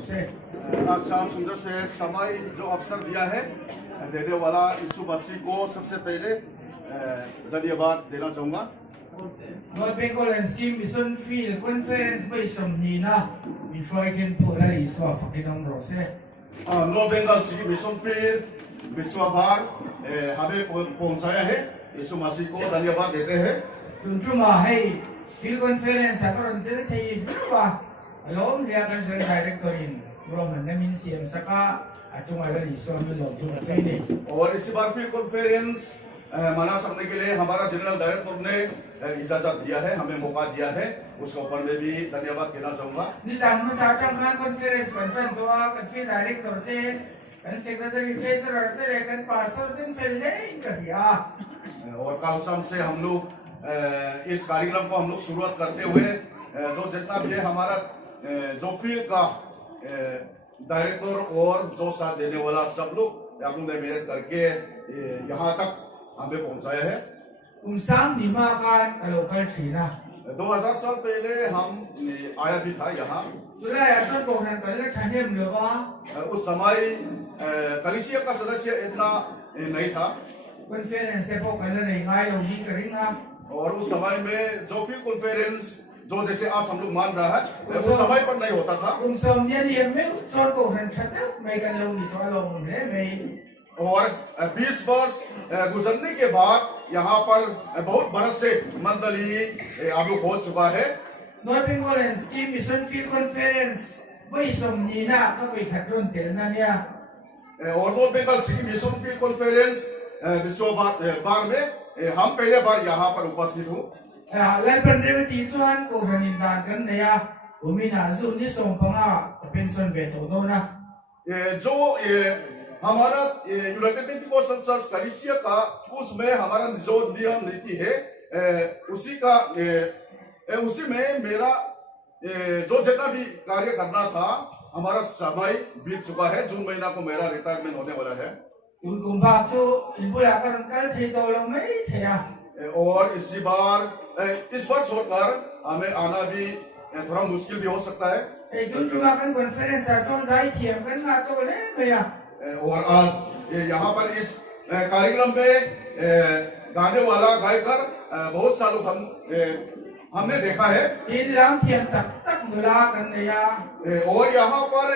से आज शाम सुंदर से समय जो अवसर दिया है देने वाला यीशु मसीह को सबसे पहले धन्यवाद देना चाहूँगा। North Bengal and Scheme Mission Field Conference by Somnina in Troyton Polari so fucking Rose. North Bengal city mission field विश्व भर हमें पहुंचाया है। यीशु मसीह को धन्यवाद देते हैं। Tuntruma hey field conference akaron dele thei ba alom dia kan join director in Roman namin CM saka achunga lani so mi lo tu sai ne और इस बार फील्ड कॉन्फ्रेंस मना सकने के लिए हमारा जनरल डायरेक्टर ने इजाजत दिया है, हमें मौका दिया है, उसके ऊपर मैं भी धन्यवाद कहना चाहूँगा। ni jang sa tang khan conference kan tan to kan field director te kan secretary treasurer te kan pastor te fel है इनका दिया। और कल शाम से हम लोग इस कार्यक्रम को हम लोग शुरुआत करते हुए जो जितना भी है हमारा जो फील्ड का डायरेक्टर और जो साथ देने वाला सब लोग आप लोग ने मेहनत करके यहाँ तक हमें पहुँचाया है। Umsam ni ma kan local trina 2000 साल पहले हम आया भी था यहाँ। July asal ko han kan la chanem lo ba उस समय कलीसिया का सदस्य इतना नहीं था conference te po kan la nei ngai lo ni karinga और उस समय में जो फील्ड कॉन्फ्रेंस जो जैसे आज हम लोग मान रहा है उस समय पर नहीं होता था। Umsam ni ni me chon ko han chat mai kan lo ni to lo ne mai और 20 वर्ष गुजरने के बाद यहाँ पर बहुत बरस से मंडली आप लोग हो चुका है। North Bengal and Scheme Mission Field Conference bai som ni na ka bai thatron tel na nia और north Bengal city mission field conference विश्व बार में हम पहले बार यहाँ पर उपस्थित हूँ। lan pan re ti chuan ko han in dan kan ne ya umina zu ni som panga pension ve to do na जो हमारा यूनाइटेड पेंटिकोस्टल चर्च कलीसिया का उसमें हमारा जो नियम नीति है उसी में मेरा जो जितना भी कार्य करना था हमारा समय बीत चुका है। जून महीना को मेरा रिटायरमेंट होने वाला है un kum ba chu in bula kan kal thei to lo mai thea और इस बार छोड़कर हमें आना भी थोड़ा मुश्किल भी हो सकता है। ei tun chuma kan conference a chon zai thiam kan na to le me ya और आज यहाँ पर इस कार्यक्रम में गाने वाला गायकर बहुत सालों हमने देखा है in lam thiam tak tak mula kan ne ya और यहाँ पर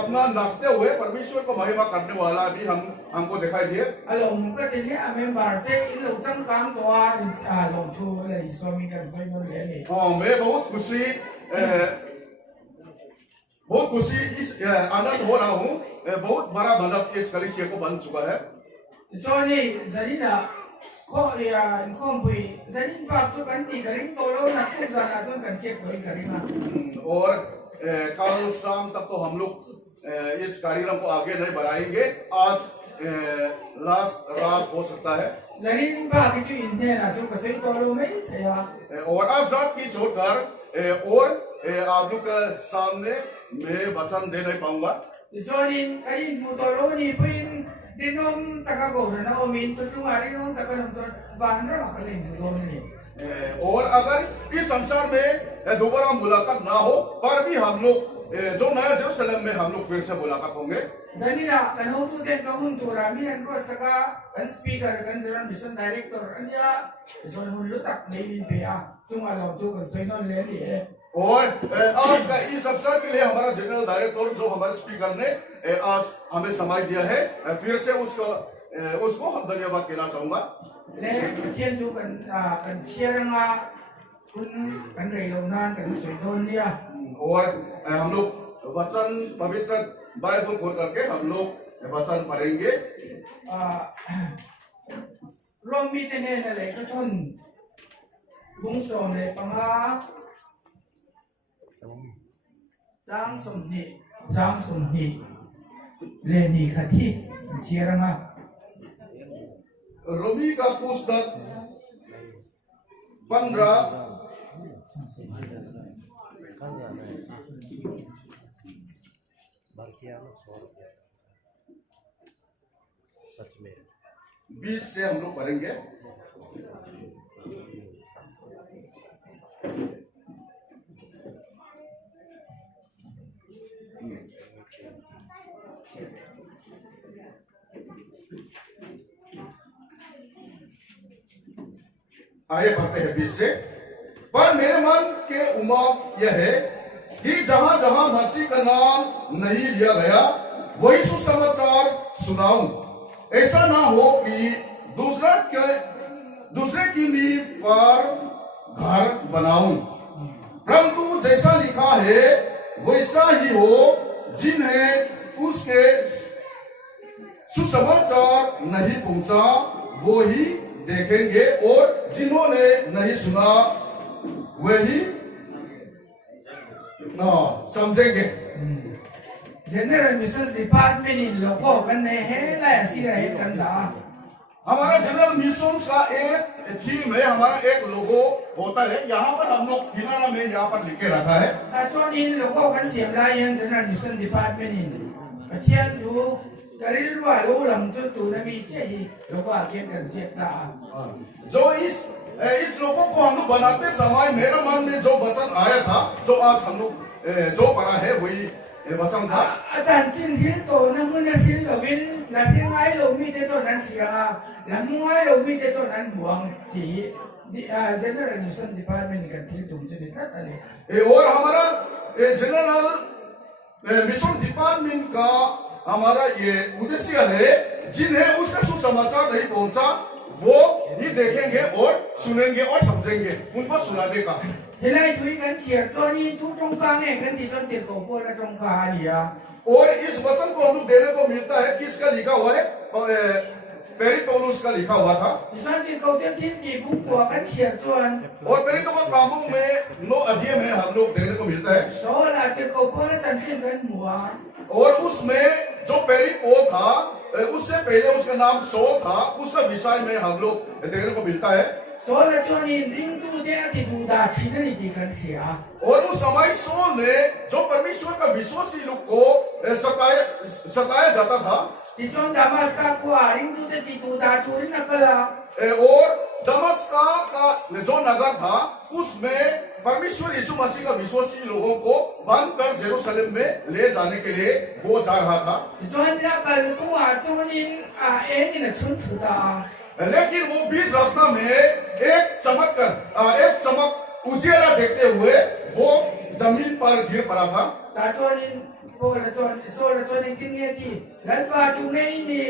अपना नाचते हुए परमेश्वर को महिमा करने वाला भी हमको दिखाई दिए। alom ka te ni a member te in lo chang kam to a long thu le so mi kan sai no le ni मैं बहुत खुशी इस आनंद हो रहा हूँ। बहुत बड़ा भवन इस कलीसिया को बन चुका है। so ni zarina ko ya ko pui zarin ba chu kan ti garing to lo na ku jana chon kan ke koi garinga और कल शाम तक तो हम लोग इस कार्यक्रम को आगे नहीं बढ़ाएंगे। आज लास्ट रात हो सकता है zarin ba ki chu in ne na chu ka sai to lo mai thea और आज रात की छोड़कर और आप लोग के सामने मैं वचन दे नहीं पाऊंगा। Isonin kain mutolo ni pin dinom takago na o min tu tumari nom takanam ton bandra makalin mutolo ni और अगर इस संसार में दोबारा मुलाकात ना हो पर भी हम लोग जो नया जेरूसलम में हम लोग फिर से मुलाकात होंगे। zanina kan ho tu ten kahun tu rami an ro saka kan speaker kan zeran mission director anya zon hun lu tak nei min pe a chunga lo tu kan soinon le ni और आज का इस अवसर के लिए हमारा general director जो हमारे स्पीकर ने आज हमें समय दिया है फिर से उसको हम धन्यवाद कहना चाहूँगा। le thien tu kan chiaranga kun kan rei lo nan kan soinon nia और हम लोग वचन पवित्र बाइबल खोल करके हम लोग वचन पढ़ेंगे। romi te ne na le ka ton bung som le panga Jang som ni le ni khati chiaranga रोमी का पुस्तक 15 सच में 20 से हम लोग पढ़ेंगे। आइए पढ़ते हैं 20 से। पर मेरे मन के उमंग यह है कि जहां जहां मसीह का नाम नहीं लिया गया वही सुसमाचार सुनाऊं। ऐसा ना हो कि दूसरे की नींव पर घर बनाऊं। परंतु जैसा लिखा है वैसा ही हो, जिन्हें उसके सुसमाचार नहीं पहुंचा वो ही देखेंगे और जिन्होंने नहीं सुना वही समझेंगे। General Missions Department in लोगों करने हैं ना ऐसी रहे कंधा। हमारा जनरल मिशंस का एक थीम है, हमारा एक लोगो होता है। यहाँ पर हम लोग किनारा में यहाँ पर लिखे रखा है। ताचों इन लोगों का सिमलायन General Mission Department in पतियान तो करील वालों लम्चो तो नमी चाहिए लोगों आके कंसेप्टा। जो इस लोगों को हम लोग बनाते समय मेरे मन में जो वचन आया था, जो आज हम लोग जो पढ़ा है वही वचन था। आचार्य चिन्हित तो नमुना चिन्ह लविन लफिंगाई लोमी तेजो नंशिया लमुंगाई लोमी तेजो नंबुआंग ती General Mission Department का थी तुमसे निकला ताले। और हमारा जनरल मिशन डिपार्टमेंट का हमारा ये उद्देश्य है, जिन्हें उसका सुसमाचार नहीं पहुंचा वो ही देखेंगे और सुनेंगे और समझेंगे, उनको सुनाने का। हिलाई थुई कन चियर जोनी तू चोंकांगे कन दिसन तेल को बोला चोंका लिया। और इस वचन को हम लोग देने को मिलता है, किसका लिखा हुआ है? पेरी पौलुस का लिखा हुआ था। दिसन तेल को तेल बुक को कन चियर जोन और पेरी तो का कामों में 9 अध्याय में हम लोग देखने को मिलता है। सोला तेल को बोला चंचिन कन मुआ। और उसमें जो पेरी पो था, उससे पहले उसका नाम सो था, उसका विषय में हम लोग देखने को मिलता है। सोला जोनी रिंग तू दे अति दूधा छिननी दी कन चिया। और उस समय सो ने जो परमेश्वर का विश्वासी लोग को सताया जाता था। दिसन दमास्का को रिंग तू दे ती दूधा चोरी नकला। और दमस्का का जो नगर था उसमें परमेश्वर यीशु मसीह का विश्वासी लोगों को बंद कर जेरूसलम में ले जाने के लिए वो जा रहा था। दिसन नकल को जोनी एनी न छुन छुटा। लेकिन वो बीच रास्ता में एक चमक उजियारा देखते हुए वो जमीन पर गिर पड़ा था। ताचोनी बोला जोन सोला जोनी किंगे ती ललपा चुने नी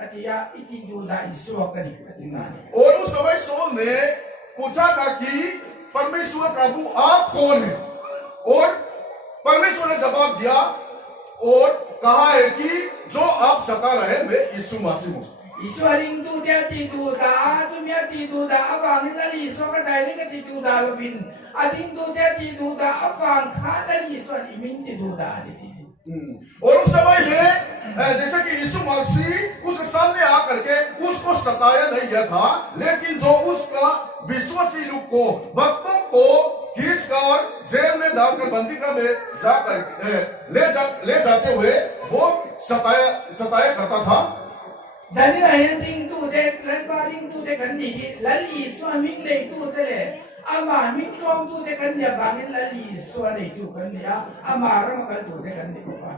अतिया इति दूधा ईश्वर करी अतिना। और उस समय सोल ने पूछा था कि परमेश्वर प्रभु आप कौन है? और परमेश्वर ने जवाब दिया और कहा है कि जो आप सता रहे मैं यीशु मसीह हूँ। ईश्वरिंग दूधा ती दूधा आजुमिया ती दूधा अवांग नली ईश्वर का दायरे का ती दूधा लविन अदिन दूधा ती दूधा अवांग खान नली ईश्वर इमिन ती दूधा आदिति। और उस समय में जैसे कि यीशु मसीह उसके सामने आकर के उसको सताया नहीं गया था, लेकिन जो उसका विश्वासी लोग को भक्तों को खींचकर जेल में डालकर बंदीगृह में जाकर ले जाते हुए वो सताया करता था। जानी रहन रिंग तू दे ललपा रिंग तू दे कन्नी लली ईश्वर मिंग ले तू दे अमा मिंग चोंग तू दे कन्नी बागिन लली ईश्वर ले तू कन्नी अमा रमकल तू दे कन्नी पापा।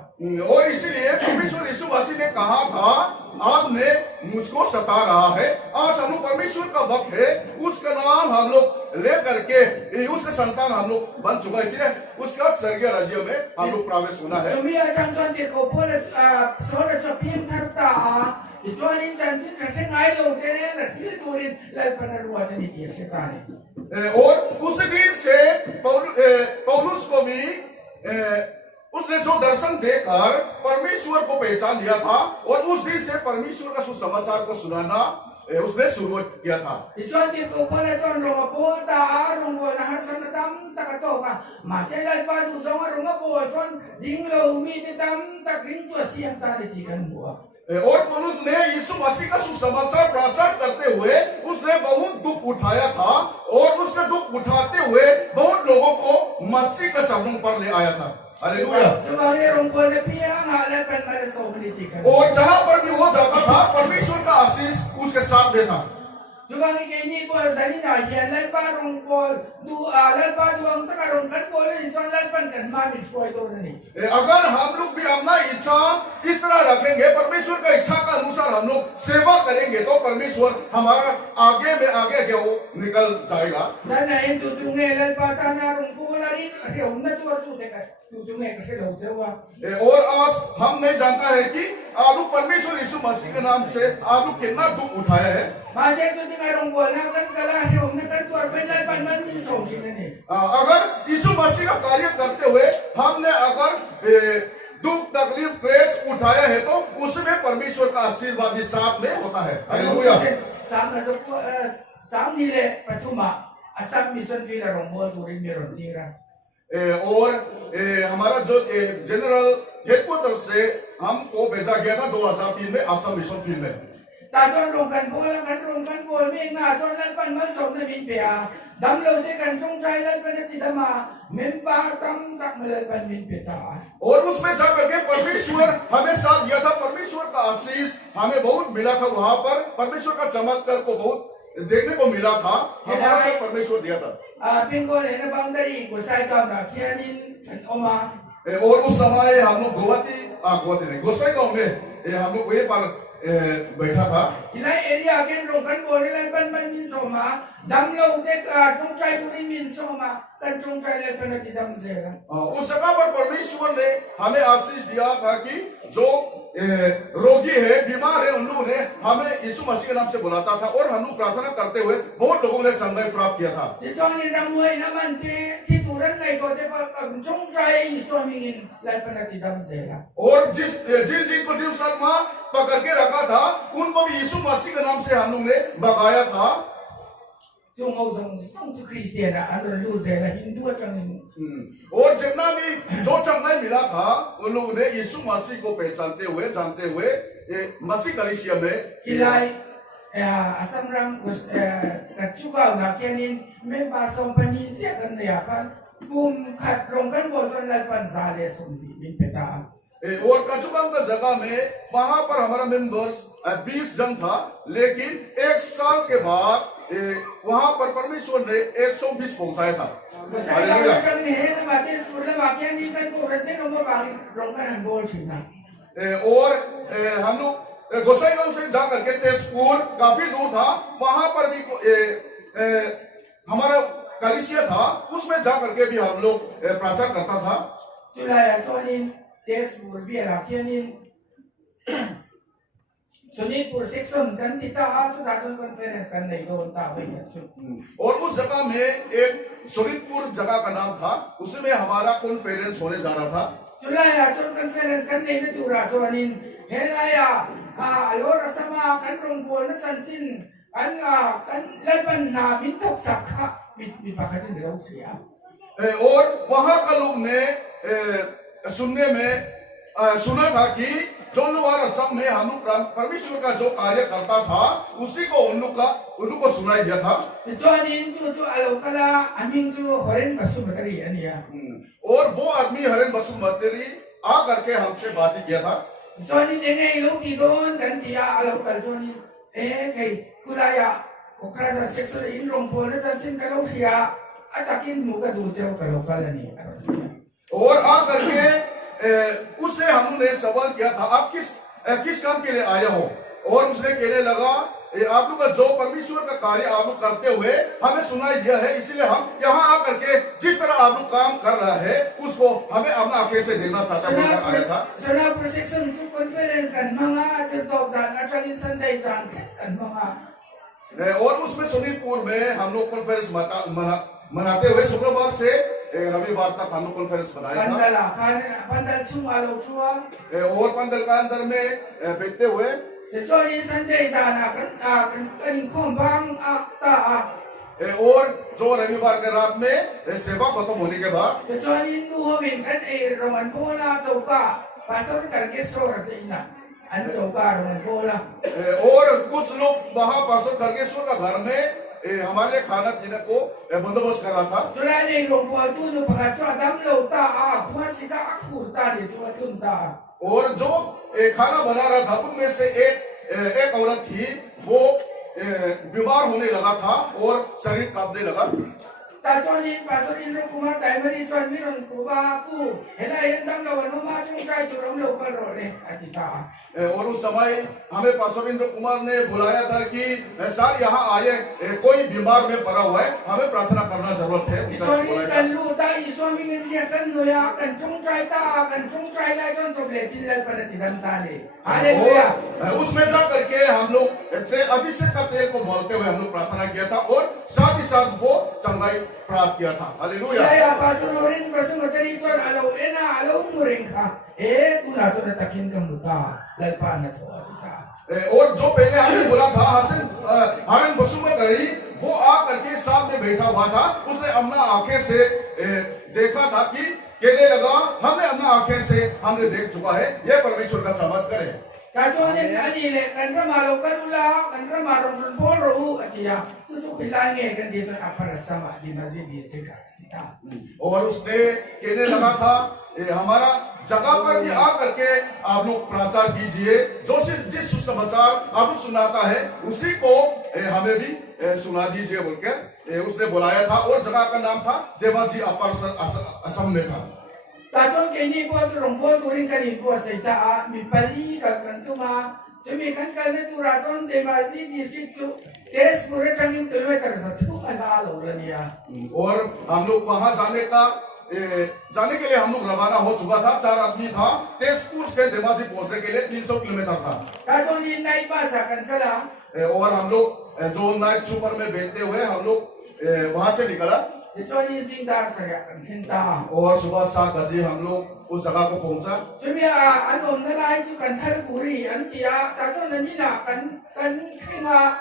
और इसीलिए परमेश्वर यीशु मसीह ने कहा था आपने मुझको सता रहा है, आज हम लोग परमेश्वर का वक्त है, उसका नाम हम लोग ले करके उसके संतान हम लोग बन चुका है, इसलिए उसका स्वर्गीय राज्य में हम लोग प्रवेश होना है। तुम्ही अचानक देखो बोले सोरे जो पिन करता इचवानी चांसी कसे नाई लोटे ने नखिल तोरिन ललपना रुआते नहीं किए शैतानी। और उस दिन से पौलुस को भी उसने जो दर्शन देकर परमेश्वर को पहचान लिया था और उस दिन से परमेश्वर का सुसमाचार को सुनाना उसने शुरुआत किया था। इचवानी को बोले जोन रोमा बोलता रोंगो नहर सनतम तकतो का मासेल पादू जोंगा रोंगा बोल जोन डिंगलो उम्मीद तम तक रिंग तो सियम तारी तीकन हुआ। और पौलुस ने यीशु मसीह का सुसमाचार प्रचार करते हुए उसने बहुत दुख उठाया था और उसने दुख उठाते हुए बहुत लोगों को मसीह के चरणों पर ले आया था। हालेलुया। और जहां पर भी वो जाता था परमेश्वर का आशीष उसके साथ में था। Juang ini bol sani na hian lan pa rong bol du lan pa duang ta rong kan bol in son lan pan kan ma min suai to ni अगर हम लोग भी अपना इच्छा इस तरह रखेंगे, परमेश्वर का इच्छा का अनुसार हम लोग सेवा करेंगे, तो परमेश्वर हमारा आगे में आगे के वो निकल जाएगा। sana en tu tu nge lan pa ta na rong bol ari he om na tu te ka tu nge ka se lo chewa और आज हम नहीं जानता है कि आप लोग परमेश्वर यीशु मसीह के नाम से आप लोग कितना दुख उठाया है। ma se tu te ka rong bol na kan kala he om na kan tu ar pen lan pan man min so chi ni अगर यीशु मसीह का कार्य करते हुए हमने अगर दुख तकलीफ क्लेश उठाया है, तो उसमें परमेश्वर का आशीर्वाद भी साथ में होता है। Hallelujah. sam ka so sam ni le patuma asam mission fi la rong bol tu rin mi ron tira और हमारा जो जनरल हेडक्वार्टर से हमको भेजा गया था 2003 में असम मिशन फील्ड में। ta son rong kan bol mi na son lan pan man so na min pe a dam lo te kan chong chai lan pan ti dama men pa tam tak mal pan min pe ta और उसमें जाकर के परमेश्वर हमें साथ दिया था, परमेश्वर का आशीष हमें बहुत मिला था। वहां पर परमेश्वर का चमत्कार को बहुत देखने को मिला था, हमारा सब परमेश्वर दिया था। pin ko le na boundary ko sai ka na khianin kan oma और उस समय हम लोग गुवाहाटी नहीं गोसाई गांव में हम लोग वहीं पर बैठा था। hilai area ken rong kan bol lan pan man min so ma dam lo te ka chong chai tu rin min so ma kan chong chai lan pan ti dam zera उस जगह पर परमेश्वर ने हमें आशीष दिया था कि जो रोगी है, बीमार है, उन लोगों ने हमें यीशु मसीह के नाम से बुलाता था और हम लोग प्रार्थना करते हुए बहुत लोगों ने चंगाई प्राप्त किया था। ti chong ni ram huai na man te ti tu ran ngai ko te pa chong chai so min lan pan ti dam zera और जिन को दिल शर्मा पकड़ के रखा था, उनको भी यीशु मसीह के नाम से हम लोग ने भगाया था। chung au song su christian a an lu zera hindu chang ni और जितना भी जो चंगाई मिला था, उन लोगों ने यीशु मसीह को पहचानते हुए जानते हुए मसीह कलीसिया में hilai asam ram ka chuka na khianin me ba som pani che kan ya kan kum khat rong kan bol son lan pan za le sum bi min pe ta और कचुकाम का जगह में वहां पर हमारा मेंबर्स 20 जन था, लेकिन एक साल के बाद वहां पर परमेश्वर ने 120 पहुंचाया था। Masai ka chang ni he na ba te school la ba khianin kan ko ran te no mo ba rong kan an bol china और हम लोग गोसाईगांव से जाकर के तेजपुर काफी दूर था, वहां पर भी हमारा कलीसिया था, उसमें जाकर के भी हम लोग प्रचार करता था। sulaya sonin tesbur bi la khianin Sunitpur section kan tita sudah conference kan नहीं तो उनका वही है और उस जगह में एक सोनितपुर जगह का नाम था, उसमें हमारा कॉन्फ्रेंस होने जा रहा था। sulaya son conference kan नहीं तो rasonin helaya alor sama kan rong bol na sanchin kan lalpan na mintok sakha mit pakatin dalaw siya और वहां का लोग ने सुनने में सुना था कि जो लोग असम में हम लोग परमेश्वर का जो कार्य करता था, उसी को उन लोग को सुनाई दिया था। Joanin cu alokala aming cu horen basu materi ania. और वो आदमी हरेन बसुमतारी आ करके हमसे बात किया था। Joanin dengai lo kidon kan dia alokal joanin kai kulaya okrasa sexual in rong pol na sanchin kalau dia atakin muka dujau kalau kalani. और आ करके उससे हमने सवाल किया था, आप किस काम के लिए आए हो? और उसने कहने लगा, आप लोग का जो परमेश्वर का कार्य आप लोग करते हुए हमें सुनाई दिया है, इसीलिए हम यहाँ आकर के जिस तरह आप लोग काम कर रहा है उसको हमें अपना आंखें से देना चाहता आया था। Sana section su conference kan mga sa top jan atangin Sunday jan kan mga. और उसमें सोनीतपुर में हम लोग कॉन्फ्रेंस मनाते हुए शुक्रवार से रविवार तक हम लोग कॉन्फ्रेंस बनाया था। Pandala kan pandal chuma lo chua. और पंडल का अंदर में बैठते हुए Joanin Sunday jan kan khombang ta और जो रविवार के रात में सेवा खत्म होने के बाद Joanin nu homin kan roman bola chauka pastor kan ke sor te ina an chauka roman bola. और कुछ लोग वहां पास्टर खरगेश्वर का घर में हमारे खाना पीने को बंदोबस्त कर रहा था। Joanin rong bola tu nu pakat chua dam lo ta khwasika akhur ta le chua tun ta. और जो खाना बना रहा था उनमें से एक औरत थी, वो बीमार होने लगा था और शरीर कांपने लगा। Tasonin pasonin ro kuma taimari son miron kuba pu hena yendang lo wano ma chung chai tu rom lo kal ro le atita और उस समय हमें पास्टर इंद्र कुमार ने बुलाया था कि सर यहाँ आए, कोई बीमार में पड़ा हुआ है, हमें प्रार्थना करना जरूरत है। sonin kan lu ta I swami ngin sia kan no ya kan chung chai ta kan chung chai lai son so le chin lal pan ti dam ta le hallelujah. उसमें जा करके हम लोग अभिषेक का तेल को मलते हुए हम लोग प्रार्थना किया था और साथ ही साथ वो चंगाई प्राप्त किया था। Hallelujah. saya pasurin pasung teri son alo ena alo muring kha tu na son takin kamuta lalpa na to atita और जो पहले हमने बोला था हारन बसुमतारी, वो आ करके साथ में बैठा हुआ था, उसने अपना आंखें से देखा था कि कहने लगा हमने अपना आंखें से हमने देख चुका है। यह परमेश्वर का चमत्कार है। Kasonin ani le kan ramalo kalula kan ramaro foro atia susu khilange kan dia son apara sama di masjid di Afrika kita और उसने कहने लगा था हमारा जगह पर भी आ करके आप लोग प्रचार कीजिए, जिस सुसमाचार आप लोग सुनाता है उसी को हमें भी सुना दीजिए बोलकर उसने बुलाया था और जगह का नाम था देवाजी अपर असम में था। Tason kini po rumpo turing kanin po sa ita mi pali kalkantuma sumi kan kalne tu rason demasi district su tes पूरे 3 किलोमीटर से tu ala lo lania और हम लोग वहां जाने के लिए हम लोग रवाना हो चुका था। 4 आदमी था, तेजपुर से देवासी पहुंचने के लिए 300 किलोमीटर था। Tason in nai basa kan kala और हम लोग जो नाइट सुपर में बैठते हुए हम लोग वहां से निकला Ison in singdar sa kan sinta और सुबह 7 बजे हम लोग उस जगह को पहुंचा। sumi anom na lai chu kan thar kuri antia tason nani na kan khinga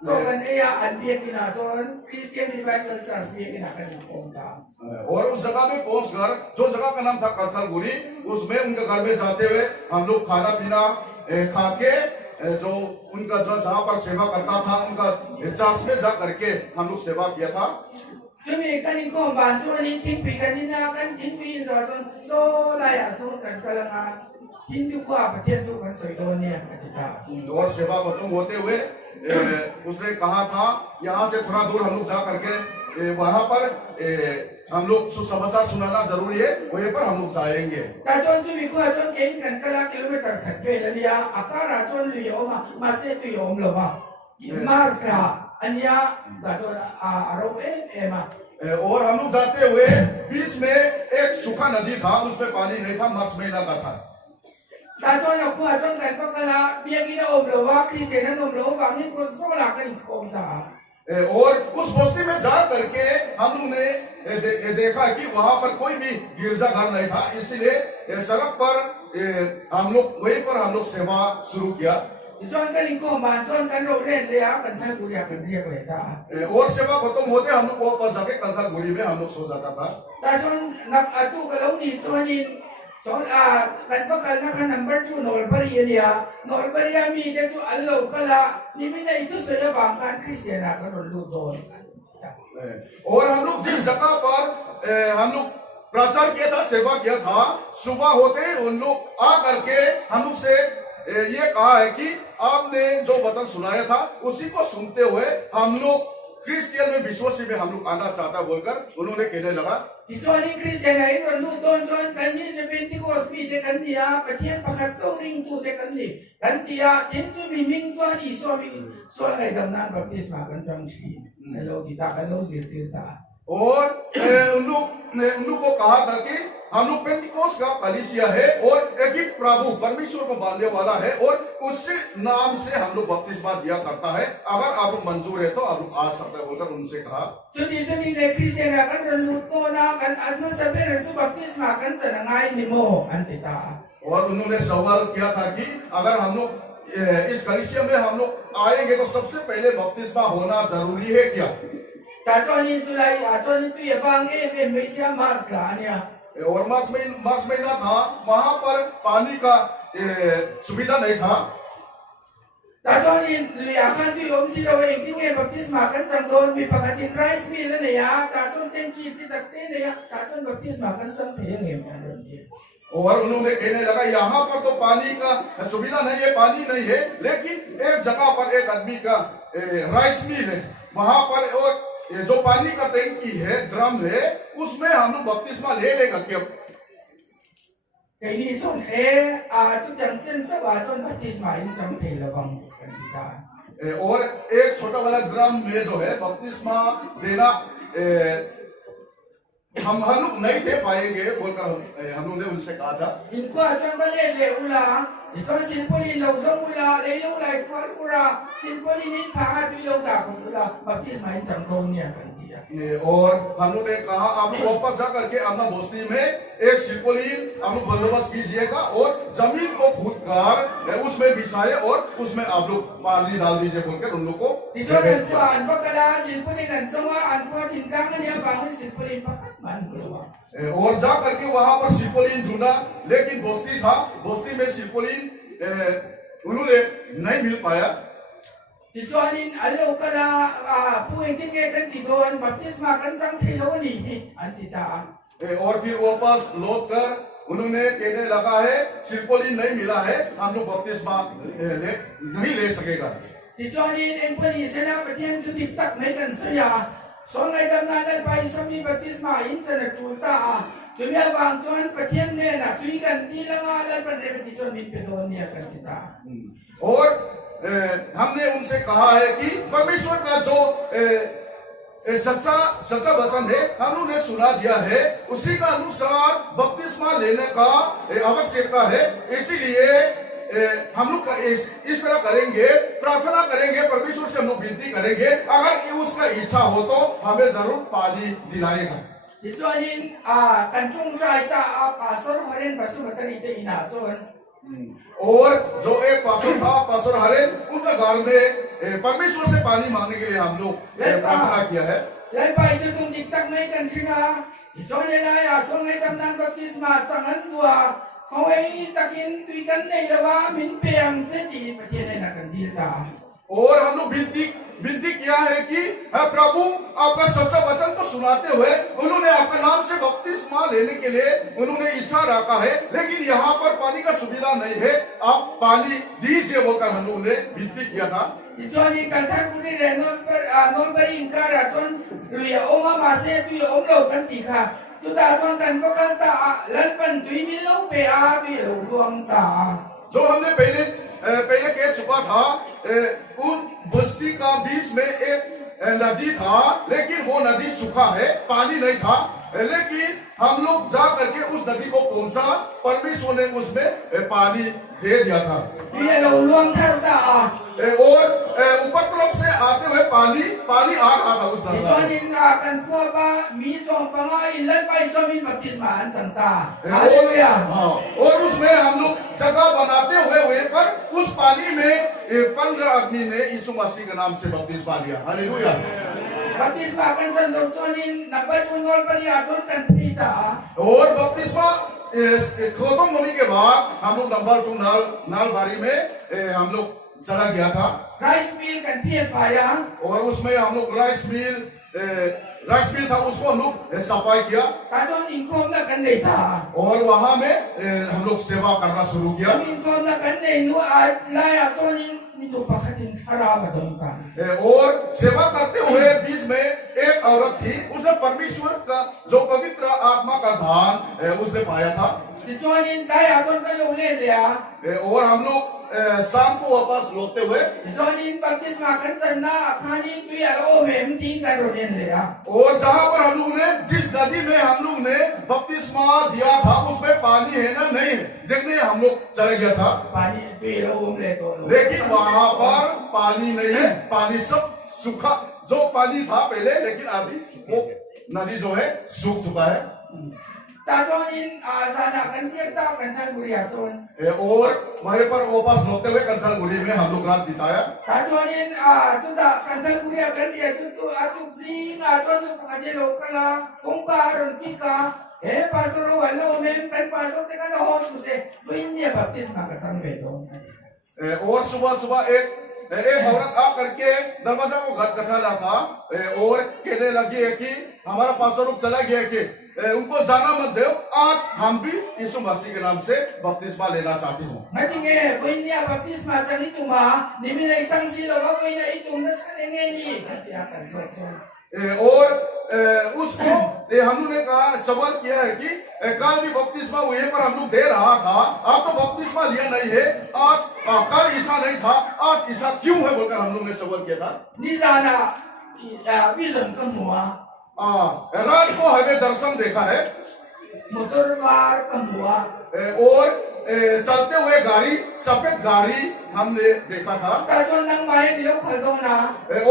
so kan eya anbia kina son Christian Revival Church bia kina kan pomta और उस जगह में पहुंचकर जो जगह का नाम था कत्थलगुरी, उसमें उनके घर में जाते हुए हम लोग खाना पीना खा के जो उनका जहाँ पर सेवा करता था उनका चर्च में जा करके हम लोग सेवा किया था। sumi kan ko ban so ni tin pi kan ni na kan tin pi so so la ya so kan kalanga Hindu ko apathian so kan soidonia atita और सेवा खत्म होते हुए उसने कहा था यहाँ से थोड़ा दूर हम लोग जा करके वहां पर हम लोग सुसमाचार सुनाना जरूरी है, वहीं पर हम लोग जाएंगे। tason sumi ko son ken kan kala kilometer khat ve la dia akara son liyo ma se tu yom lo ba mars ka anya tason aro ema और हम लोग जाते हुए बीच में एक सूखा नदी था, उसमें पानी नहीं था, मार्च महीना का था। tason aku son kan pakala bia kina om lo wa Christian om lo wa ngin ko so la kan kom ta और उस बस्ती में जा करके हम लोग ने देखा कि वहां पर कोई भी गिरजा घर नहीं था, इसलिए सड़क पर हम लोग वहीं पर हम लोग सेवा शुरू किया। son kan ko ban son kan ro le le kan thal guria kan dia ko ta और सेवा खत्म होते हम लोग वापस जाके कत्थलगुरी में हम लोग सो जाता था। tason nak atu kalau ni sonin son kan pakal na kan number 2 nolbari mi de chu allo kala ni mi na itu so ya bang kan Christian na kan lu don और हम लोग जिस जगह पर हम लोग प्रचार किया था, सेवा किया था, सुबह होते उन लोग आ करके हम लोग से ये कहा है कि आपने जो वचन सुनाया था उसी को सुनते हुए हम लोग क्रिश्चियन में विश्वासी में हम लोग आना चाहता बोलकर उन्होंने कहने लगा। Isoni Christian ay lu don son kan ni se Pentecost mi te kan dia pathian pakhat so ring tu te kan ni kan dia tin chu mi ming son I so mi so lai dam nan baptisma kan sang chi hello kita kan lo zir ta और उन लोग को कहा था कि हम लोग Pentecost का कलीसिया है और एक ही प्रभु परमेश्वर को मानने वाला है और उसी नाम से हम लोग बपतिस्मा दिया करता है, अगर आप लोग मंजूर है तो आप लोग आ सकते हैं बोलकर उनसे कहा। Jadi le Christian akan luto na kan adno saber su baptisma kan sanangai ni mo antita और उन्होंने सवाल किया था कि अगर हम लोग इस कलीसिया में हम लोग आएंगे तो सबसे पहले बपतिस्मा होना जरूरी है क्या? Tasonin sulai asonin tu ya bang Malaysia Mars la ania और मार्च महीना था, वहां पर पानी का सुविधा नहीं था। Tasonin liakan tu yom si rawa ingting baptisma kan sang don mi pakatin rice mill na ya tason tengki ti takte na ya tason baptisma kan sang theng em andon dia और उन्होंने कहने लगा यहाँ पर तो पानी का सुविधा नहीं है, पानी नहीं है, लेकिन एक जगह पर एक आदमी का राइस मिल है, वहां पर ये जो पानी का टैंकी है, ड्रम है, उसमें हम लोग बपतिस्मा ले लेगा क्या? cái này chọn chút chẳng chân chắc là chọn bắt đi mà in trong thể là bằng cái gì ta और एक छोटा वाला ड्रम में जो है बपतिस्मा देना हम लोग नहीं दे पाएंगे बोलकर हम लोग ने उनसे कहा था। in qua chọn cái lệ lệ ula thì chọn xin poli lâu trong ula lấy lâu lại qua ula xin poli nín phá tuy lâu cả cũng ula bắt đi mà in trong tôn nha cái gì और हम लोग ने कहा आप वापस जा करके अपना बोस्ती में एक सिरपोलीन आप लोग बंदोबस्त कीजिएगा और जमीन को खोदकर उसमें बिछाए और उसमें आप लोग पानी डाल दीजिए बोलकर उन लोग को thì cho nên qua anh có cái đó xin poli lần trong á anh có thìn cang cái này bằng xin poli bắt man cái और जा करके वहां पर सिरपोलीन ढूंढा, लेकिन बोस्ती था, बोस्ती में सिरपोलीन उन्होंने नहीं मिल पाया। thì cho nên anh lâu cái đó phụ huynh tiếng nghe cái gì thôi baptisma cái trong thể lâu này anh thì ta और फिर वापस लौट कर उन्होंने कहने लगा है सिरपोलीन नहीं मिला है, हम लोग बपतिस्मा नहीं ले सकेगा। thì cho nên em phân đi sẽ là bậc thiên chú thích tắc mấy cần soi à số ngày đâm na lên bay số mi baptisma in sẽ là chủ ta chú mẹ vàng cho anh bậc thiên này là tuy cần đi là ngang lên phần này thì cho mình phải đồn nha cần kita और हमने उनसे कहा है कि परमेश्वर का जो सच्चा वचन है हम लोग ने सुना दिया है, उसी का अनुसार बपतिस्मा लेने का आवश्यकता है, इसीलिए हम लोग इस तरह करेंगे, प्रार्थना करेंगे, परमेश्वर से हम लोग विनती करेंगे, अगर उसका इच्छा हो तो हमें जरूर पानी दिलाएगा। thì cho nên cần chung trai ta pastor haren pastor matan ite ina cho और जो एक पास्टर था, पास्टर हरेन, उनका घर में परमेश्वर से पानी मांगने के लिए हम लोग प्रार्थना किया है। lên bay cho tung thích tắc mấy cần sina thì cho nên là số ngày đâm na baptisma chẳng hắn tua không ấy takin tuy cần này là ba mình bèn sẽ thì bậc thiên này là cần đi ta और हम लोग विनती किया है कि प्रभु आपका सच्चा वचन को सुनाते हुए उन्होंने आपका नाम से बपतिस्मा लेने के लिए उन्होंने इच्छा रखा है, लेकिन यहाँ पर पानी का सुविधा नहीं है, आप पानी दीजिए बोलकर हम लोगों ने विनती किया था। cho nên cần thắc cũng đi để non bari inka ra chọn rồi ông mà sẽ tuy ông đầu cần tỉ khả chúng ta chọn cần có cần ta lần phần tuy mi lâu pe tuy lâu luang ta जो हमने पहले कह चुका था, उन बस्ती का बीच में एक नदी था, लेकिन वो नदी सूखा है, पानी नहीं था, लेकिन हम लोग जा करके उस नदी को पहुंचा, परमेश्वर ने उसमें पानी दे दिया था। tuy lâu luang thar ta और ऊपर तरफ से आते हुए पानी आ रहा था उस नदी cho में। nên cần khua ba mi song pa nga in lần bay so min baptisma an sang ta hallelujah और उसमें हम लोग जगह बनाते हुए वहीं पर उस पानी में 15 आदमी ने यीशु मसीह के नाम से बपतिस्मा लिया। Hallelujah. baptisma kan san so cho nên nakba chungol pa ri achon kan pita और बपतिस्मा खत्म होने के बाद हम लोग नंबर 2 नालबारी में हम लोग चला गया था, rice mill kan pia fire और उसमें हम लोग राइस मिल था, उसको हम लोग सफाई किया Kajon inkom na kan nei ta. और वहां में हम लोग सेवा करना शुरू किया। Inkom na kan nei nu laya sonin nido pakatin khara dong ka. और सेवा करते हुए बीच में एक औरत थी, उसने परमेश्वर का जो पवित्र आत्मा का दान उसने पाया था। Sonin kaya son kan lo le le और हम लोग शाम को वापस लौटते हुए Sonin baptisma kan san na khanin tu ya o mem tin kan ro den le और जहां पर हम लोग ने जिस नदी में हम लोग ने बपतिस्मा दिया था उसमें पानी है ना नहीं है देखने हम लोग चले गया था, Pani tu ya o le to. लेकिन वहां पर पानी नहीं है, पानी सब सूखा, जो पानी था पहले, लेकिन अभी वो नदी जो है सूख चुका है। Ta sonin sana kan tiak ta kan than buria son. और वहीं पर वापस लौटते हुए कंथलगुड़ी में हम लोग रात बिताया। Ta sonin tu da kan than buria kan dia tu atuk sing son tu kaje lokala kongka ron tika pastor wallo mem kan pastor te kan ho su se tuin ne baptisma ka chang ve do. और सुबह एक औरत आ करके दरवाजा को खटखटा रहा था और कहने लगी है कि हमारा पास्टर लोग चला गया कि उनको जाना मत दो। आज हम भी यीशु मसीह के नाम से बपतिस्मा लेना चाहती हूँ। Matinge voinya baptisma chang ituma nimile chang silawa voinya itum na sanenge ni katia kan so और उसको हम लोग ने कहा सवाल किया है कि कल भी बपतिस्मा हुए पर हम लोग दे रहा था, आप तो बपतिस्मा लिया नहीं है, आज कल ईसा नहीं था, आज ईसा क्यों है बोलकर हम लोग ने सवाल किया था। Nizana vision kamua रात को हमें दर्शन देखा है motor var kamua और चलते हुए गाड़ी, सफेद गाड़ी हमने देखा था tajon nang mai bilo khaldona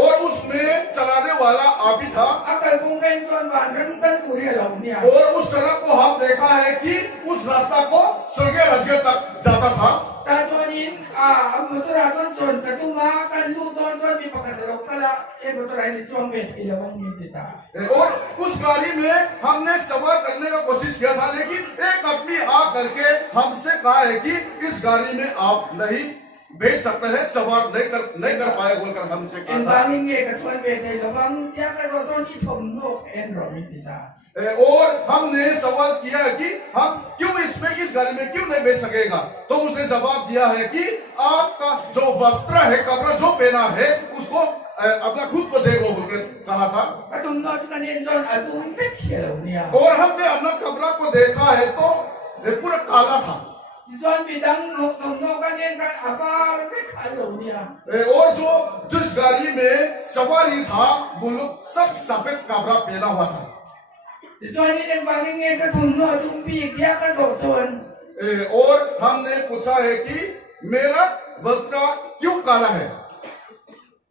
और उसमें चलाने वाला आप ही था। akal kung kain son van ram tal turi lo nia और उस सड़क को हम देखा है कि उस रास्ता को स्वर्गीय राज्य तक जाता था। tajonin motor ajon son katuma kan lu don son bi pakat lo kala e motor ai ni chong vet ilawang mitita और उस गाड़ी में हमने सवार करने का कोशिश किया था, लेकिन एक आदमी आ करके हमसे कहा है कि इस गाड़ी में आप नहीं बैठ सकते हैं, सवार नहीं कर पाए बोलकर हमसे कहा en था। bangin ge ka chon vet ilawang ya ka so son i thom no en ro mitita और हमने सवाल किया है कि हम क्यों इसमें इस गाड़ी में क्यों नहीं बैठ सकेगा, तो उसने जवाब दिया है कि आपका जो वस्त्र है, कपड़ा जो पहना है, उसको अपना खुद को देख लो बोलकर कहा था। katum no kan en son atum tek khelo nia और हमने अपना कपड़ा को देखा है तो ये पूरा काला था son bidang no kan en kan afar tek khalo nia और जो जिस गाड़ी में सवारी था वो लोग सब सफेद कपड़ा पहना हुआ था। son ni en bangin ge ka thum no atum bi kya ka so son और हमने पूछा है कि मेरा वस्त्र क्यों काला है।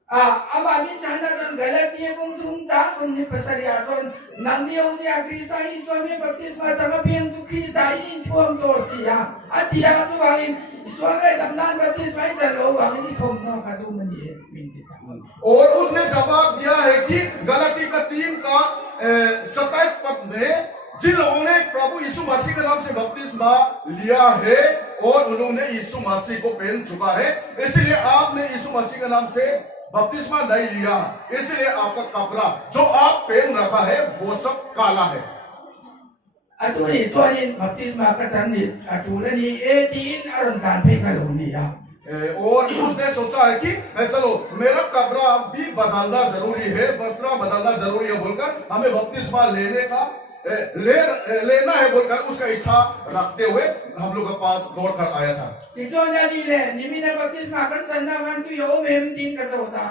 ama min sana son galatia bung thum sa son ni pasaria son nang ni ong sia krista i swami baptisma changa pian tu krista in thuam to sia atia chu wangin iswanga damnan baptisma i chalo wangin i thom no ka du mani min ti और उसने जवाब दिया है कि गलाती का 3 का 27 पद में जिन लोगों ने प्रभु यीशु मसीह के नाम से बपतिस्मा लिया है और उन्होंने यीशु मसीह को पहन चुका है, इसलिए आपने यीशु मसीह के नाम से बपतिस्मा नहीं लिया, इसलिए आपका कपड़ा जो आप पहन रखा है वो सब काला है। atuni chuanin baptisma ka changni atulani 18 aron kan phe ka lo ni ya और उसने सोचा है कि चलो मेरा कपड़ा भी बदलना जरूरी है, वस्त्र बदलना जरूरी है बोलकर हमें बपतिस्मा लेने का लेना है बोलकर उसका इच्छा रखते हुए हम लोग के पास दौड़ कर आया था। Tizona ni le nimina baptisma kan sanna kan tu yo mem tin ka sota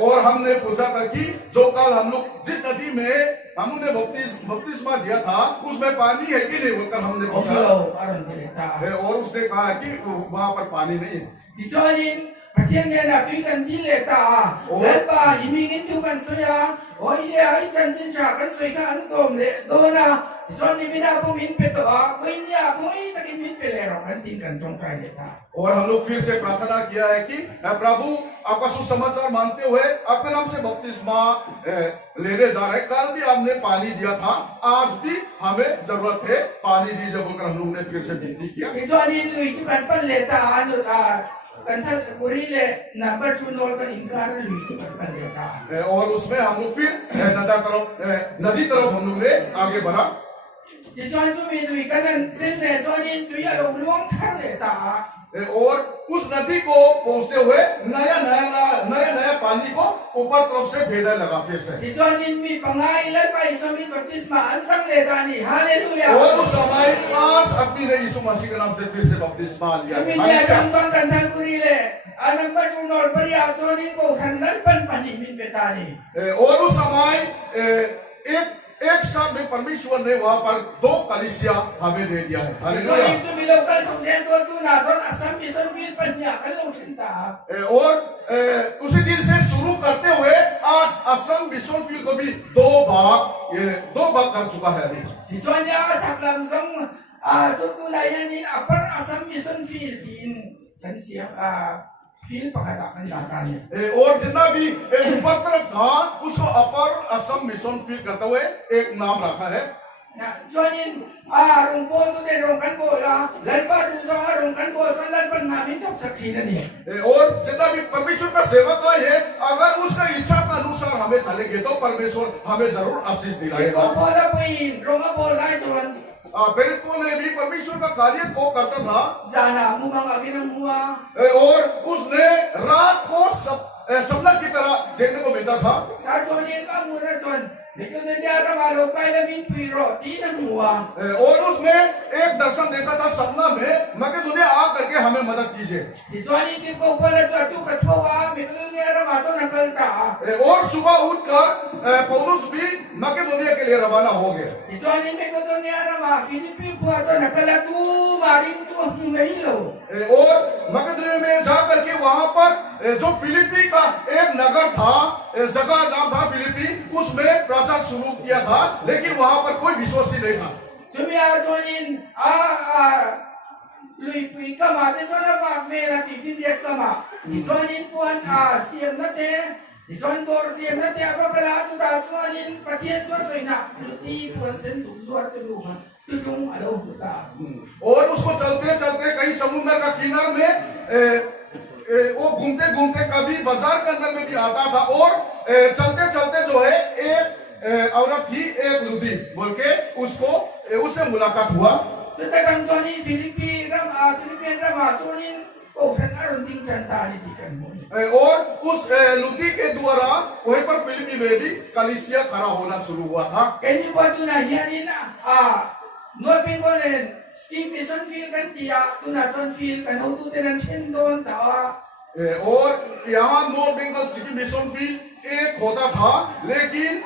और हमने पूछा था कि जो कल हम लोग जिस नदी में हमने बपतिस्मा दिया था उसमें पानी है कि नहीं बोलकर हमने पूछा oslo aron deleta और उसने कहा कि वहां पर पानी नहीं है। Tizonin pathian ne na tui kan dileta lalpa imingin tu kan soya oye ai chan sin cha kan soi ka an som le dona tizon ni mina po min pe to koinya koi takin min pe le ro kan tin kan chong chai leta और हम लोग फिर से प्रार्थना किया है कि प्रभु आपका सुसमाचार मानते हुए आपके नाम से बपतिस्मा लेने जा रहे हैं। कल भी आपने पानी दिया था, आज भी हमें जरूरत है पानी दीजिए बोलकर हम लोगों ने फिर से विनती किया। Tizonin lui tu kan pan leta anu kan thal puri le number 2 nol kan inkar lui tu kan pan leta और उसमें हम लोग फिर नदी तरफ हम लोग ने आगे बढ़ा Tizon tu mi lui kan sin le zonin tu ya lo luang thar leta और उस नदी को पहुंचते हुए नया पानी को ऊपर तरफ से भेदने लगा फिर से। Tizonin mi pangai lalpa isomin baptisma an sang leta ni hallelujah और उस समय 5 आदमी ने यीशु मसीह के नाम से फिर से बपतिस्मा लिया। Kami Johnson kan thang kuri le anang ba tunol pari asonin ko hanal pan pani min betani और उस समय एक साथ में परमेश्वर ने वहां पर 2 कलीसिया हमें दे दिया है। Hallelujah. Tizonin tu mi local songsen ko tu na zon asam ison fil panya kan lo cinta और उसी दिन से शुरू करते हुए आज असम मिशन फील्ड को भी 2 भाग कर चुका है अभी। Tizonya saklam song so tu layanin apar asam ison fil din kan siap fil pakata kan datanya और जितना भी ऊपर तरफ था उसको अपर असम मिशन फील्ड करते हुए एक नाम रखा है। na zonin rongpo tu se rongkan bola lalpa tu so rongkan bola lalpa namin tok saksi na ni और जितना भी परमेश्वर का सेवक है, अगर उसका इच्छा के अनुसार हमें चलेंगे तो परमेश्वर हमें जरूर आशीष Ikaw दिलाएगा। po na po yun, rong abo lai son, पेरिप्पो ने भी परमेश्वर का कार्य को करता था sana mo mga ginang mua, और उसने रात को सपना की तरह देखने को मिलता था। kasonin pa muna son, dito na niya ramalo kay lamin piro, di nang mua. और उसने एक दर्शन देखा था सपना में, मकेदोनिया आ करके हमें मदद कीजिए। Di sonin din ko pala sa tu katwa, dito na niya ramaso ng kalta. और सुबह उठकर पौलुस भी मकेदोनिया के लिए रवाना हो गए। Di sonin me ko doon niya rama, Philippine ko aso nakalatu, marin tu mahilo. और मकेदोनिया में जा करके वहां पर जो फिलिपी का एक नगर था, जगह नाम था फिलिपी, उसमें प्रचार शुरू किया था, लेकिन वहां पर कोई विश्वासी नहीं था। Sumia sonin, lui pui kama, di sonin ma mera ti Philippine kama. Di sonin puan siyem na te, di son dor siyem na te, apa kalatu da sonin patien to soina, luti puan sen tu suar tu luha, tu yung alo buta. और उसको चलते चलते कहीं समुद्र का किनार में वो घूमते घूमते कभी बाजार के अंदर में भी आता था और चलते चलते जो है एक औरत थी, एक लुदी बोल के उससे मुलाकात हुआ। Tetakan sonin Philippine ram sonin oh kan aron ting canta ni dikan mo. और उस लुदी के द्वारा वहीं पर फिलिपी में भी कलीसिया खड़ा होना शुरू हुआ था। Kani ba tu na hianin no pingolen Steve ison feel kan tiya tu na son feel kan ho tu tenan chen don ta और यहाँ north Bengal city mission field एक होता था, लेकिन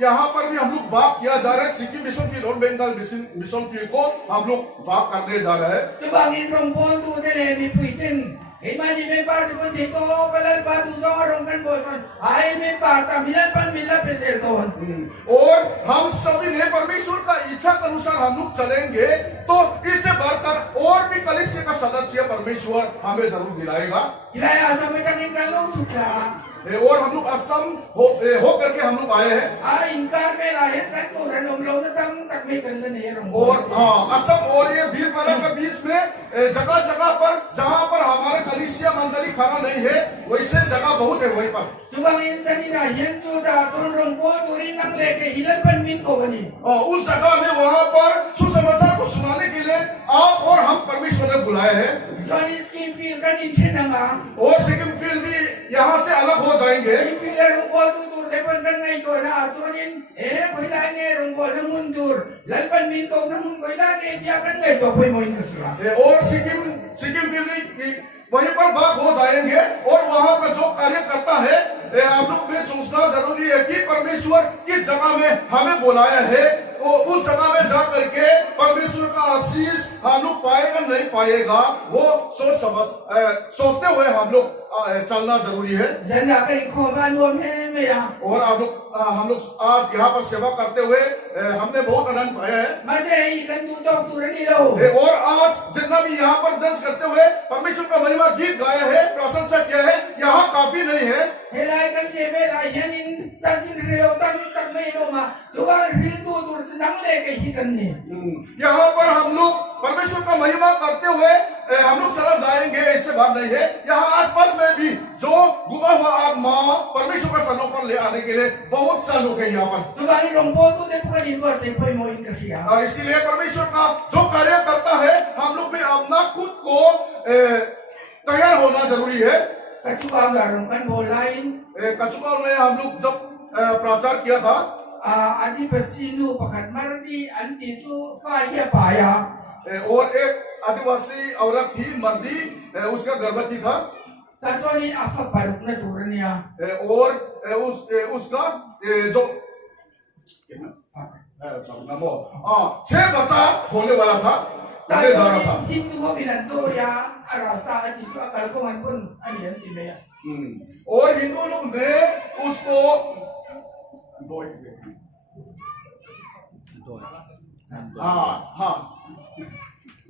यहाँ पर भी हम लोग बात किया जा रहा है। सिक्किम मिशन फील्ड और बंगाल मिशन फील्ड को हम लोग बात करने जा रहे हैं। Subangin from pon tu tele mi puiten. Imani me par tu pun dito pelal pa tu so arong kan boson. Ai me par ta milan pan mila preserton. और हम सभी ने परमेश्वर का इच्छा के अनुसार हम लोग चलेंगे तो इससे बढ़कर और भी कलीसिया का सदस्य परमेश्वर हमें जरूर दिलाएगा। Ilaya asa me tangin kan long sukla. और हम लोग असम हो करके हम लोग आए हैं Inkar me lahir kan ko ranom lo na tam tak me kan ne rong. और असम और ये वीरपाड़ा के बीच में जगह जगह पर जहाँ पर हमारे कलीसिया मंडली खड़ा नहीं है, वैसे जगह बहुत है वहीं पर। Subangin sanina yen suda son rong po turin nang leke hilan pan min ko bani. उस जगह में वहाँ पर सुसमाचार को सुनाने के लिए आप और हम परमेश्वर ने बुलाए हैं। Soni skin feel kan in chenama. और सिक्किम फील्ड भी यहाँ से अलग हो जाएंगे। Skin feel rong po tu tur depan kan ngai ko na sonin koi la nge rong po na mun tur. Lal pan min ko na mun koi la nge dia kan ngai to poi moin kasla. और Sikkim field वहीं पर बात हो जाएंगे और वहाँ का जो कार्य करता है आप लोग में सोचना जरूरी है कि परमेश्वर किस जगह में हमें बुलाया है, तो उस जगह में जा करके परमेश्वर का आशीष हम लोग पाएगा नहीं पाएगा वो सोचते हुए हम लोग चलना जरूरी है। Zanda kan ko ba nuam he me ya. और हम लोग आज यहाँ पर सेवा करते हुए हमने बहुत आनंद पाया है। Mase hi kan tu tok tu ni lo. और आज जितना भी यहाँ पर डांस करते हुए परमेश्वर का महिमा गीत गाया है, प्रशंसा किया है, यहाँ काफी नहीं है। Helai kan se be la yanin tan sin relo tak me lo ma. Subang hil tu tur sedang leke hi kan ni. यहाँ पर हम लोग परमेश्वर का महिमा करते हुए हम लोग चला जाएंगे, ऐसे बात नहीं है। यहाँ आसपास में भी जो गुमा हुआ आत्मा परमेश्वर का सन्मुख पर ले आने के लिए बहुत सा लोग हैं यहाँ पर। Subang rong po tu de puan in se poi moin kasia. इसीलिए परमेश्वर का जो कार्य करता है हम लोग भी अपना खुद को तैयार होना जरूरी है। Kacukam darong kan bo lain. कछुआ में हम लोग जब प्रचार किया था Adi pasinu pakat mardi anti tu faya paya. और एक आदिवासी औरत थी मर्दी, उसका गर्भवती था Tasonin afa paruk na turan niya. और उसका जो 6 बच्चा होने वाला था, होने जा रहा था। Hindu ko binanto ya arasta ati tu akal ko man pun ani anti me ya. और हिंदू लोग ने उसको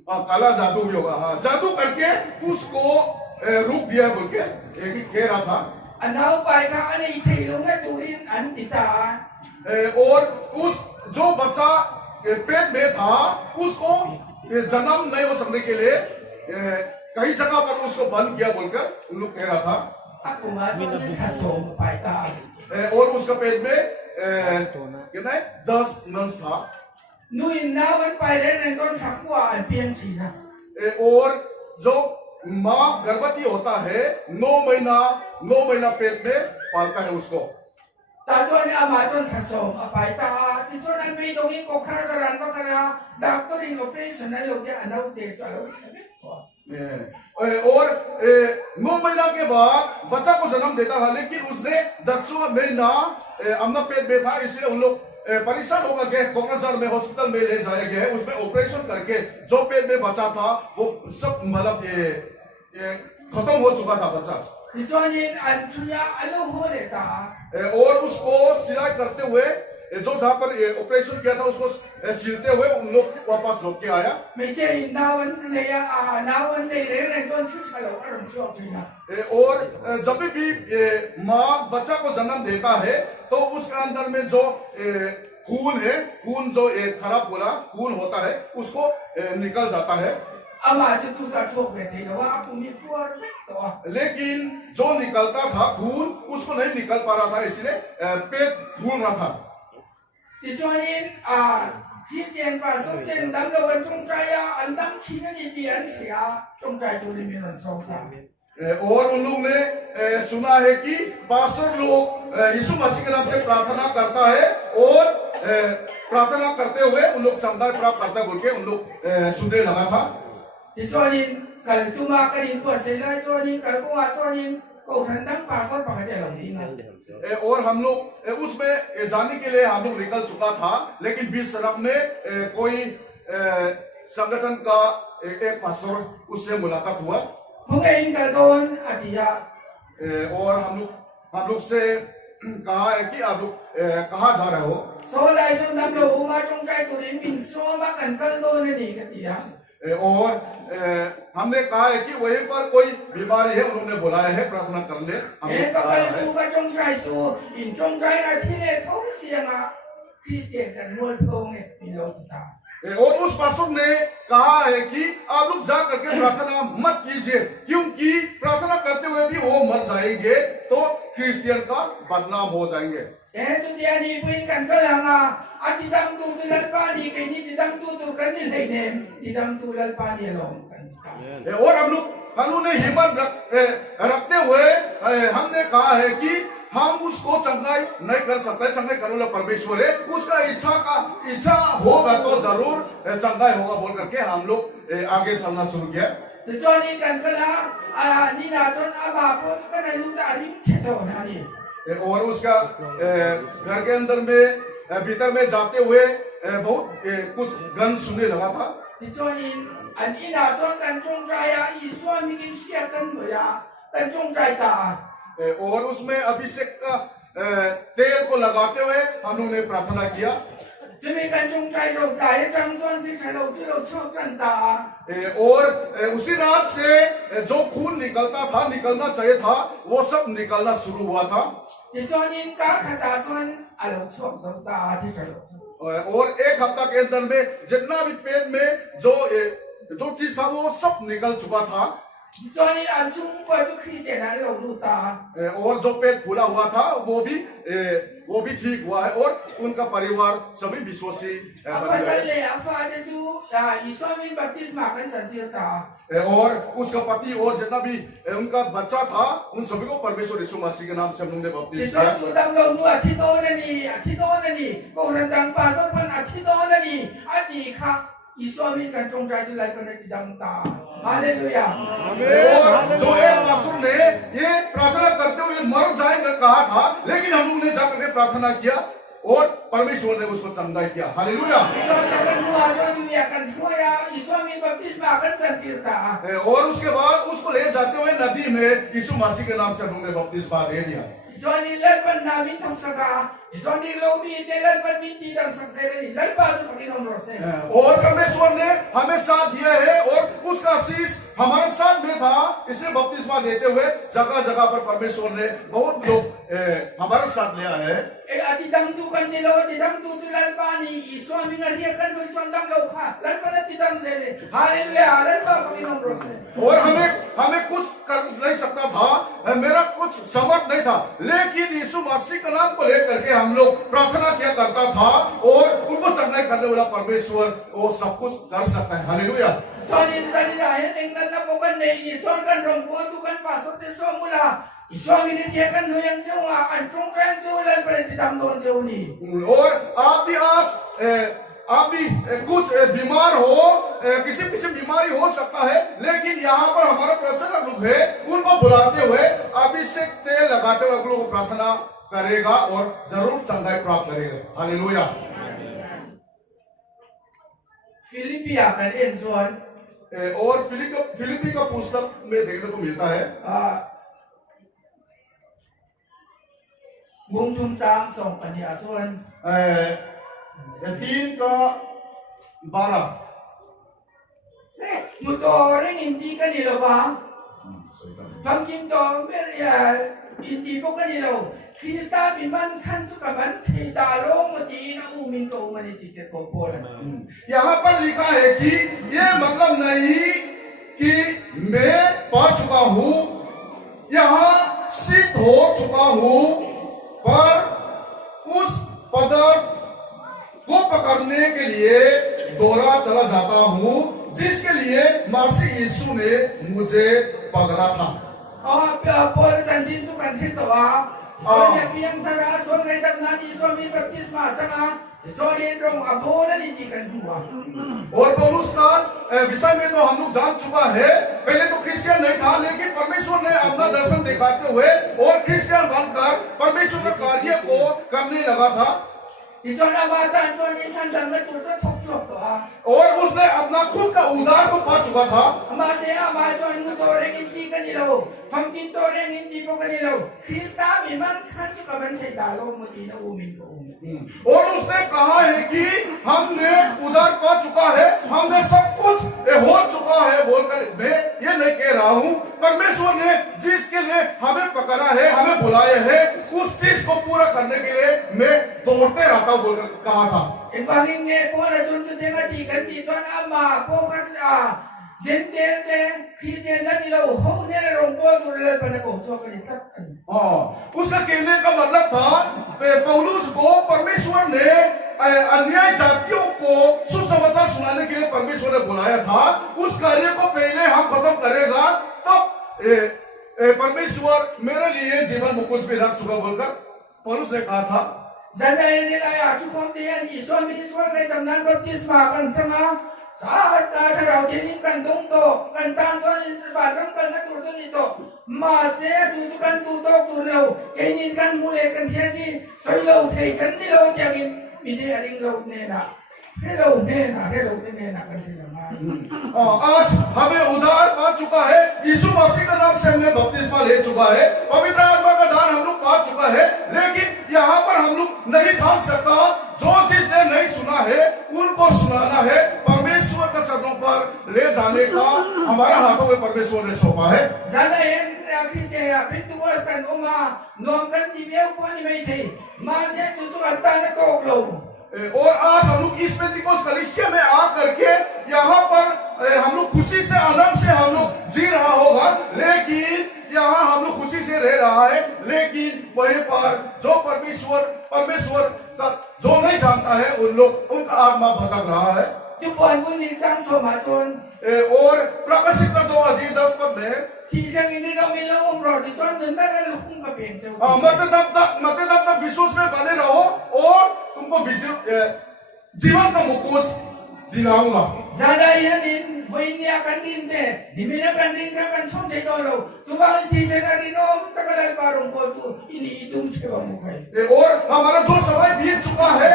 काला जादू भी होगा, जादू करके उसको रोक दिया बोल के कह रहा था। Anau pai ka ani thilong na turin anti ta. और उस जो बच्चा पेट में था उसको जन्म नहीं हो सकने के लिए कई जगह पर उसको बंद किया बोलकर उन लोग कह रहा था। aku macam ni kasong paita और उसका पेट में कितना है 10 मंथ था nui nawan paile nang zon thakwa an piang chi na और जो माँ गर्भवती होता है 9 महीना पेट में पालता है उसको ta zon ama zon kasong paita ti zon an bi dong in ko kha saran pa kara doctor in operation an lo de anau de cha lo और 9 महीना के बाद बच्चा को जन्म देता था लेकिन उसने 10वां महीना अपना पेट में था इसलिए उन लोग परेशान होकर गए कोकराझार में हॉस्पिटल में ले जाए गए उसमें ऑपरेशन करके जो पेट में बचा था वो सब मतलब ये खत्म हो चुका था बच्चा ti zon in an chuya alo ho le ta और उसको सिलाई करते हुए जो जहाँ पर ऑपरेशन किया था उसको सिलते हुए उन लोग वापस लौट के आया me che in nawan le ya nawan le re nang zon chu cha lo aram chu chi na और जब भी माँ बच्चा को जन्म देता है तो उसके अंदर में जो खून है खून जो खराब बोला खून होता है उसको निकल जाता है ama chu chu sa chok ve the wa apu mi puar to लेकिन जो निकलता था खून उसको नहीं निकल पा रहा था इसलिए पेट फूल रहा था ti zon in Christian pa so ten dam lo ban chung trai ya an dam chi na ni ti an sia chung trai tu ni min so ta और उन लोगों ने सुना है कि पास्टर लोग यीशु मसीह के नाम से प्रार्थना करता है और प्रार्थना करते हुए उन लोग चंदा प्राप्त करता बोल के उन लोग सुनने लगा था ti zon in kal tu ma ka rin po se la zon in kal ko wa zon in ko than dang pa so pa ka de lo ni na और हम लोग उसमें जाने के लिए हम लोग निकल चुका था लेकिन बीच सड़क में कोई संगठन का एक पास्टर उससे मुलाकात हुआ Kung ngayon ka doon, atiya, और हम लोग से कहा है कि आप लोग कहाँ जा रहे हो so lai so nam lo uma chung trai tu rin min so ma kan kal doon ni katiya. और हमने कहा है कि वहीं पर कोई बीमारी है उन्होंने बुलाया है प्रार्थना करने हम Eh लोग pa आए kal हैं। su ka chung trai su, in chung trai a thile thong siya nga, Christian kan nuol pong min lo kita. और उस पास्टर ने कहा है कि आप लोग जा करके प्रार्थना मत कीजिए क्योंकि प्रार्थना करते हुए भी वो मर जाएंगे तो क्रिश्चियन का बदनाम हो जाएंगे Eh so dia ni puin kan kala nga, ati dam tu tu lal pa ni kay ni ti dam tu tu kan ni lay nem, ti dam tu lal pa ni long kan kita. और हम लोग हिम्मत रखते हुए हमने कहा है कि हम उसको चंगाई नहीं कर सकते चंगाई करने वाला परमेश्वर है उसका इच्छा होगा तो जरूर चंगाई होगा बोल करके हम लोग आगे चलना शुरू किया Tu zon in kan kala, ni na zon ama po so kan lu ta rim che to na ni. और उसका घर के अंदर में भीतर में जाते हुए बहुत कुछ गंध सुनने लगा था Ti zon in an ina zon kan chung trai ya i swami in sia kan lo ya, kan chung trai ta. और उसमें अभिषेक का तेल को लगाते हुए हम लोगों ने प्रार्थना किया Jumi kan chung trai so ka ye chang zon ti chai lo chi lo chok kan ta. और उसी रात से जो खून निकलना चाहिए था वो सब निकलना शुरू हुआ था Ti zon in ka khata zon a lo chok so ta ti chai lo chok. और एक हफ्ता के अंदर में जितना भी पेट में जो चीज था वो सब निकल चुका था Ti zon in an chung po so Christian an lo lu ta. और जो पेट फूला हुआ था वो भी ठीक हुआ है और उनका परिवार सभी विश्वासी बन Apa गए sal le afa de tu i swami baptisma kan san ti ta. और उसका पति और जितना भी उनका बच्चा था उन सभी को परमेश्वर यीशु मसीह के नाम से हम लोगों ने Ti बपतिस्मा zon किया su dam lo nu a ti do na ni, ko ran dang pa so pan a ti do na ni, ati kha i swami kan chung trai su lai kan ti dam ta. Hallelujah. और जो एक pastor ने ये प्रार्थना करते हुए मर जाएगा कहा था लेकिन हम लोगों ने जाकर के प्रार्थना किया और परमेश्वर ने उसको चंगा किया हालेलुया और उसके बाद उसको ले जाते हुए नदी में यीशु मसीह के नाम से हम लोगों ने बपतिस्मा दे दिया Johnny Lalpan namin tong saka, Johnny Lomi de Lalpan minti dang saksere ni Lalpan sa Panginoon Rose. और परमेश्वर ने हमें साथ दिया है और उसका आशीष हमारे साथ में था इसे बपतिस्मा देते हुए जगह जगह पर परमेश्वर ने बहुत लोग हमारे साथ ले आए हैं Ati dang tu kan nilo, ati dang tu Lalpan ni Iswami ngariya kan mo dang lokha, Lalpan ati dang sele. Hallelujah, Lalpan Panginoon Rose. और हमें कुछ कर नहीं सकता था मेरा कुछ कुछ समर्थ नहीं था, लेकिन यीशु मसीह का नाम को लेकर के हम लोग प्रार्थना किया करता था और उनको चंगाई करने वाला परमेश्वर वो सब कुछ कर सकता है। Hallelujah. Soalnya di sana yang dengan apa bukan nih, soal kan rombongan tu kan pasal tu semula. Suami dia kan yang semua, anjung kan semula berarti dalam semua ni. और आप भी कुछ बीमार हो, किसी किसी बीमारी हो सकता है, लेकिन यहाँ पर हमारा प्रचारक लोग है, उनको बुलाते हुए अभिषेक तेल लगाते हुए लोग प्रार्थना करेगा और जरूर चंगाई प्राप्त करेगा। हालेलुया। Filipi akan ensuan. और फिलिपी का पुस्तक में देखने को मिलता है Bung thum sang song pani acuan. 3:12 Mutoring hindi kanila ba? Pangkim to hindi po kanila. Krista biman sansu kaman thay dalong mati na umin ko umanititit ko po lang. यहाँ पर लिखा है कि ये मतलब नहीं कि मैं पा चुका हूँ, यहाँ सिद्ध हो चुका हूँ, पर उस पदार्थ को पकड़ने के लिए दौड़ा चला जाता हूँ जिसके लिए मसीह यीशु ने मुझे पकड़ा था। Paul sanjin sukan sito Soalnya piyang tara, soalnya ngay nani suami baptisma sama soalnya rong abola ni jikan dua. और पौलुस का विषय में तो हम लोग जान चुका है, पहले तो क्रिश्चियन नहीं था, लेकिन परमेश्वर ने अपना दर्शन दिखाते हुए और क्रिश्चियन बनकर परमेश्वर के कार्य को करने लगा था। Isona bata soalnya sandang na tusa tok और उसने अपना खुद का उद्धार को पा चुका था। Masih ama soalnya mutoreng hindi kanilo, pangkin toreng hindi po kanilo. Krista memang sanju kaman thay dalong mati na umin ko umin. और उसने कहा है कि हमने उद्धार पा चुका है, हमने सब कुछ हो चुका है बोलकर मैं ये नहीं कह रहा हूँ, परमेश्वर ने जिसके लिए हमें पकड़ा है, हमें बुलाया है, उस चीज को पूरा करने के लिए मैं दौड़ते रहता हूँ बोलकर कहा था। Ibangin niya po na sunsutin nga di kan di son ama po kan zentel de Christian na nila ho niya rong po durel pa na ko so kanitak. उसका कहने का मतलब था पौलुस को परमेश्वर ने अन्याय जातियों को सुसमाचार सुनाने के लिए परमेश्वर ने बुलाया था। उस कार्य को पहले हम खत्म करेगा तब परमेश्वर मेरे लिए जीवन मुकुट भी रख चुका बोलकर पौलुस ने कहा था। Sana nila ya chupon dia ni so miniswar kay tamnan baptisma kan sanga sa karaw din kan dongto kan tan so ni badam kan na turto nito mase chuchukan tutok turlo kenin kan mule kan siani soilo thei kan nilo tiagin mide aring lo nena hello nena kan silama आज हमें उद्धार पा चुका है, यीशु मसीह का नाम से हमने बपतिस्मा ले चुका है, पवित्र आत्मा का दान हम लोग पा चुका है, लेकिन यहाँ पर हम लोग नहीं थाम सकता। जो जिसने नहीं सुना है उनको सुनाना है, परमेश्वर का चरणों पर ले जाने का हमारा हाथों में परमेश्वर ने सौंपा है। Sana yan Christian ya pintuwas kan uma nom kan dibiyaw po ni may thei mase chuchukan ta na koklo. और आज हम लोग इस पेंटिकोस कलीसिया में आ करके यहाँ पर हम लोग खुशी से आनंद से हम लोग जी रहा होगा, लेकिन यहाँ हम लोग खुशी से रह रहा है, लेकिन वहीं पर जो परमेश्वर का जो नहीं जानता है उन लोग उनका आत्मा भटक रहा है। Tupuan po ni Sang Somason और प्रकाशित का 2:10 में Kijang ini daw milang umro di son nanda na lukong kapeng sa मतलब तक विश्वास में बने रहो और तुमको जीवन का मुकुट दिलाऊंगा। Zada yanin voinya kan dinte dimina kan din ka kan som te dolo subang ti se na rinom takalal parong ko tu ini itum chewa mukai. और हमारा जो समय बीत चुका है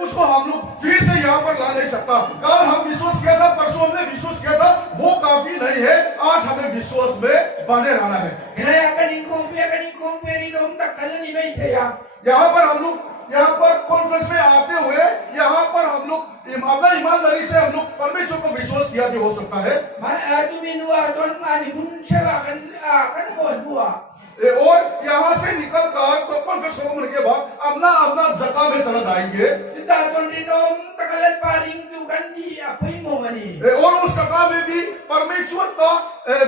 उसको हम लोग फिर से यहाँ पर ला नहीं सकता। कल हम विश्वास किया था, परसों हमने विश्वास किया था, वो काफी नहीं है, आज हमें विश्वास में बने रहना है। Kaya kan ikompe rinom takalan ni may teya. यहाँ पर कॉन्फ्रेंस में आते हुए यहाँ पर हम लोग अपना ईमानदारी से हम लोग परमेश्वर को विश्वास किया भी हो सकता है। Juminua son mani mun chewa kan bon bua. और यहाँ से निकल कर तो कॉन्फ्रेंस होने के बाद अपना जगह में चला जाएंगे। Sita son rinom kalat paring tu kan di apa mo ani और उस सभा में भी परमेश्वर का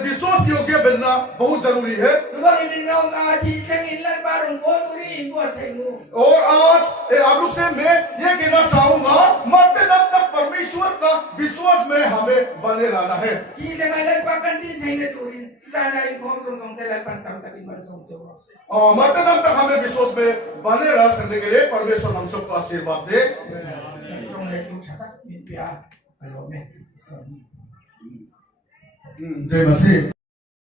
विश्वास योग्य बनना बहुत जरूरी है। sebab ini nong aji cengin lat barung boturi imbo sengu और आज आप लोग से मैं ये कहना चाहूंगा, मरते दम तक परमेश्वर का विश्वास में हमें बने रहना है। ki jangan lat pakan di jengne turin sana inform song te lat pantam takin bar song jawab se और मरते दम तक हमें विश्वास में बने रह सकने के लिए परमेश्वर हम सबको आशीर्वाद दे। tong le tu chatak min pia alo me जय मसीह।